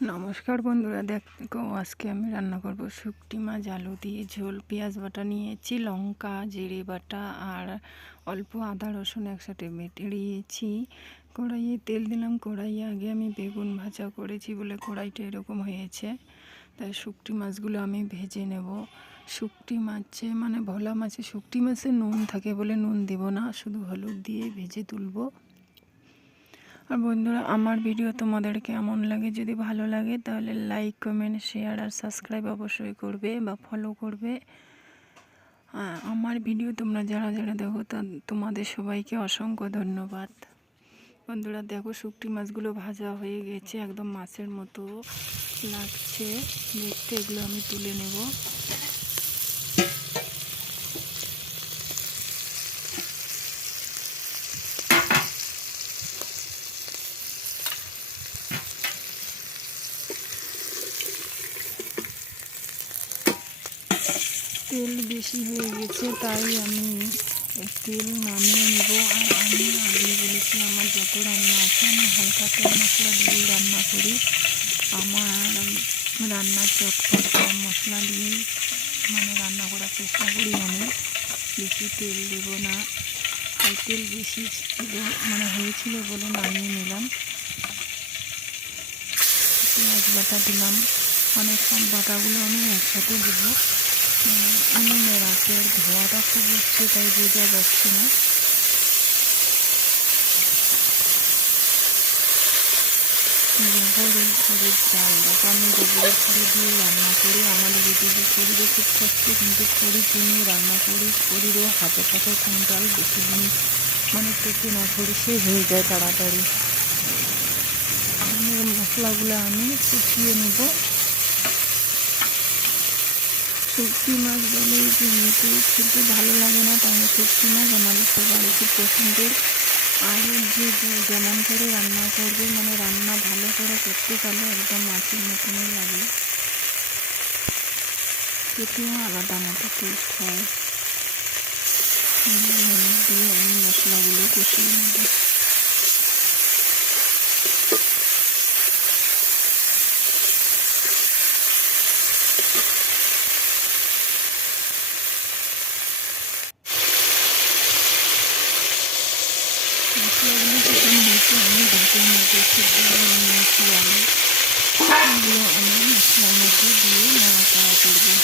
নমস্কার বন্ধুরা, দেখো আজকে আমি রান্না করব শুকটি মাছ আলু দিয়ে ঝোল। পেঁয়াজ বাটা নিয়েছি, লঙ্কা জিরে বাটা আর অল্প আদা রসুন একসাথে বেটে দিয়েছি। কড়াইয়ে তেল দিলাম। কড়াইয়ে আগে আমি বেগুন ভাজা করেছি বলে কড়াইটা এরকম হয়েছে। তাই শুকটি মাছগুলো আমি ভেজে নেব। শুকটি মাছে মানে ভোলা মাছে শুকটি মাছে নুন থাকে বলে নুন দেব না, শুধু হলুদ দিয়ে ভেজে তুলব। আর বন্ধুরা, আমার ভিডিও তোমাদের কেমন লাগে, যদি ভালো লাগে তাহলে লাইক কমেন্ট শেয়ার আর সাবস্ক্রাইব অবশ্যই করবে বা ফলো করবে। আমার ভিডিও তোমরা যারা যারা দেখো তোমাদের সবাইকে অসংখ্য ধন্যবাদ। বন্ধুরা দেখো, শুকটি মাছগুলো ভাজা হয়ে গেছে, একদম মাছের মতো লাগছে দেখতে। এগুলো আমি তুলে নেব। তেল বেশি হয়ে গেছে তাই আমি তেল নামিয়ে নেব। আর আমি আগে বলেছি, আমার যত রান্না আছে আমি হালকা তেল মশলা দিয়েই রান্না করি। আমার রান্না চটপট কম মশলা দিয়েই রান্না করার চেষ্টা করি। আমি বেশি তেল দেব না, তাই তেল বেশি হয়েছিল বলে নামিয়ে নিলাম। পেঁয়াজ বাটা দিলাম, অনেক সব বাটাগুলো আমি একসাথে দেবো। আমি রাতের ধোয়াটা খুব উঠছে তাই বোঝা যাচ্ছে না। গোবরের ঘরের চাল, দেখো আমি গোবরের খড়ি দিয়ে রান্না করি। আমাদের এদিকে খড়িরও খুব কষ্ট, কিন্তু খড়ি কিনে রান্না করি। খড়িরও হাতে হাতে কুইন্টাল, বেশি দিন টেকে না, খড়ি শেষ হয়ে যায় তাড়াতাড়ি। মশলাগুলো আমি কষিয়ে নেব। শুকটি মাছ বলেই কিন্তু খেতে ভালো লাগে না, তাই শুকটি মাছ আমাদের সবারই খুব পছন্দের। আর যে যেমন করে রান্না করবে, রান্না ভালো করে করতে পারলে একদম মাছের মতনই লাগে, খেতেও আলাদা মতো টেস্ট হয়। দিয়ে আমি মশলাগুলো কষিয়ে নেব। মশলাগুলো যখন হয়েছে, আমি ভাতের মধ্যে সিদ্ধ করে নিয়েছি আলু, এগুলো আমি মশলার মধ্যে দিয়ে নাড়াচাড়া করবো।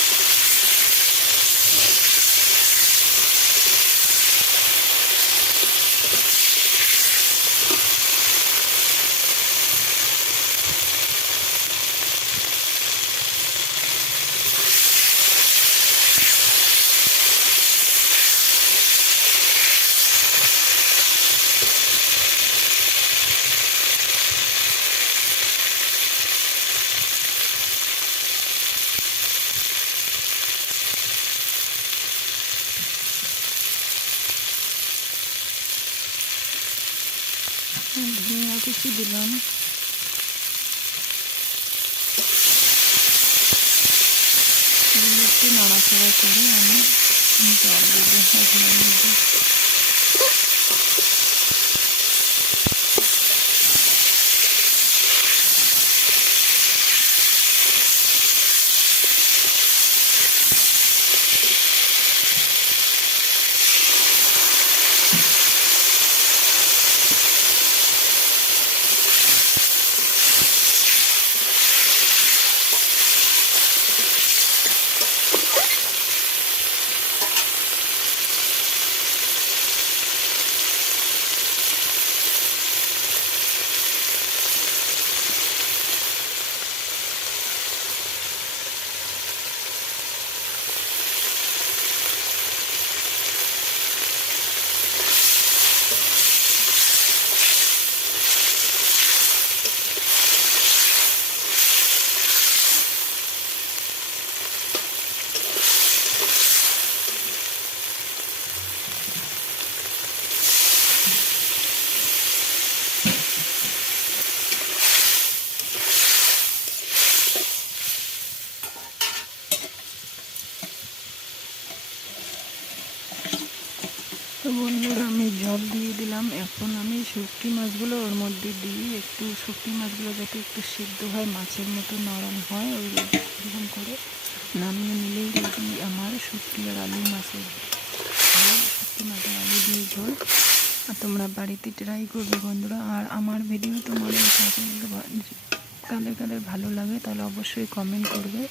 ধনিয়া কুচি দিলাম, একটু নাড়াচাড়া করে আমি জল দেবো মশলার মধ্যে। বন্ধুরা আমি জল দিয়ে দিলাম। এখন আমি শুটকি মাছগুলো ওর মধ্যে দিয়ে একটু শুটকি মাছগুলো যাতে একটু সিদ্ধ হয়, মাছের মতো নরম হয়, ওই রকম করে নামিয়ে নিলেই রেডি আমার শুটকি আর আলু মাছের ঝোল, শুটকি মাছের আলু দিয়ে ঝোল। আর তোমরা বাড়িতে ট্রাই করবে বন্ধুরা। আর আমার ভিডিও তোমাদের কাদের কাদের ভালো লাগে তাহলে অবশ্যই কমেন্ট করবে।